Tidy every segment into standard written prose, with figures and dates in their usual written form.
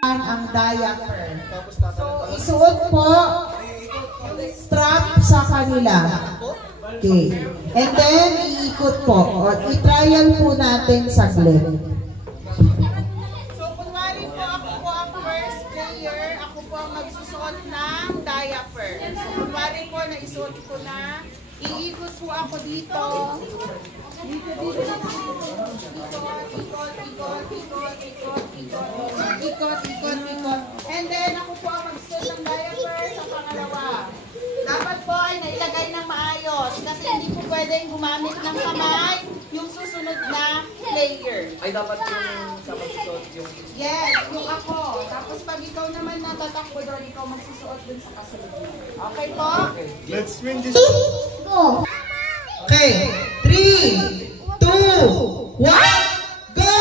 ang diaper. So, isuot po strap sa kanila. Okay. And then, iikot po. O, i-trial po natin saglit. So, kunwari po, ako po ang first player. Ako po ang magsusuot ng diaper. So, kunwari po, naisuot ko na. Iikot po ako dito. Ikot. And then, ako po ang magsuot ng diaper sa pangalawa. Dapat po ay nailagay ng maayos kasi hindi po pwedeng gumamit ng kamay yung susunod na player. Ay, dapat yung sa magsusuot yung... Yes, yung ako. Tapos pag ikaw naman natatakbo doon, ikaw magsusuot dun sa kasunod. Okay po? Let's win this. Go! Okay. 3, 2, 1, go!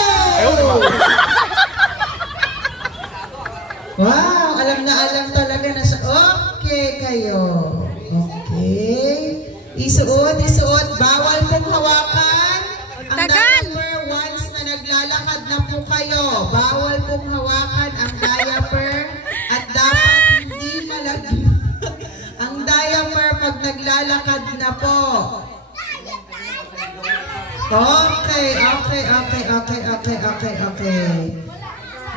Wow! Alam na alam talaga na sa... Okay kayo. Okay. Isuot. Bawal pong hawakan ang diaper once na naglalakad na po kayo. Bawal pong hawakan ang diaper at dapat hindi malaglag ang diaper pag naglalakad na po. Okay.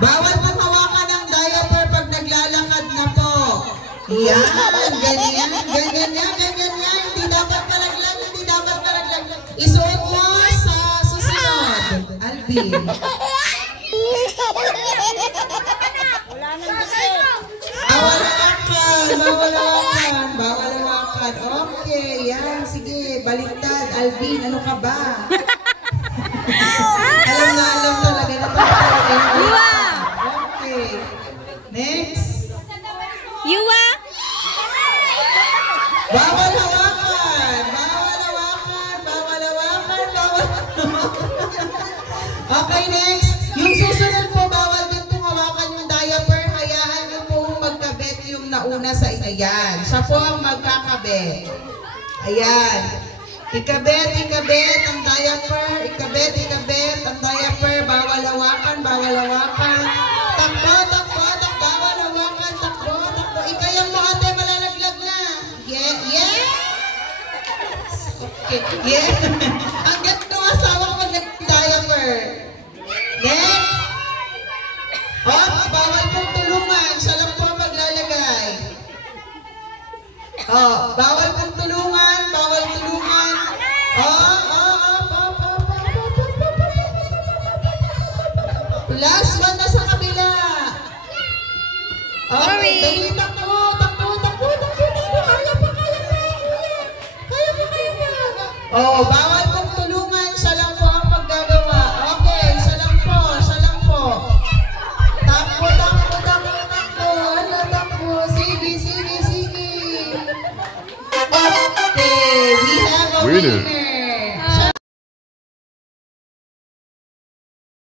Bawal pong hawakan ang diaper pag naglalakad na po. Yan, ganyan. Hindi dapat malaglag. Isuot mo sa susunod. Alvin. Bawal hawakan. Okay, yan. Sige, baliktad. Alvin, ano ka ba? Alam na talaga na talaga. Okay. Next. Yuwa! Bawal hawakan. Okay, next. Yung susunod po, bawal din pong hawakan yung diaper. Hayaan nyo po magkabit yung nauna sa ayan. Siya po ang magkakabit. Ayan. Ikabit ang diaper. Ikabit ang diaper. Bawal hawakan. Bawal hawakan. Takbo. Bawal hawakan. Takbo. Ikayang mo ate, malalaglag na. Yes. Okay. Yes. Ang ganda ng asawa ko nag-diaper. Next. Bawal pong tulungan. Siya lang po maglalagay. Bawal pong tulungan. Last one na sa kabila. Okay, dali, takbo. Kaya pa. Bawal pong tulungan. Siya lang po ang maggagawa. Okay, siya lang po. Takbo. Sige. Okay, we have a winner.